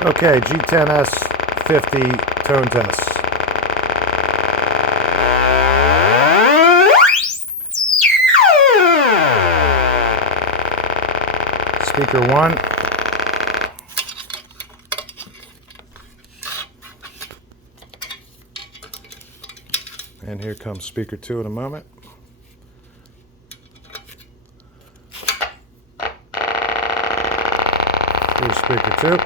Okay, G10S50 tone test. Speaker 1. And here comes speaker 2 in a moment. Here's speaker 2.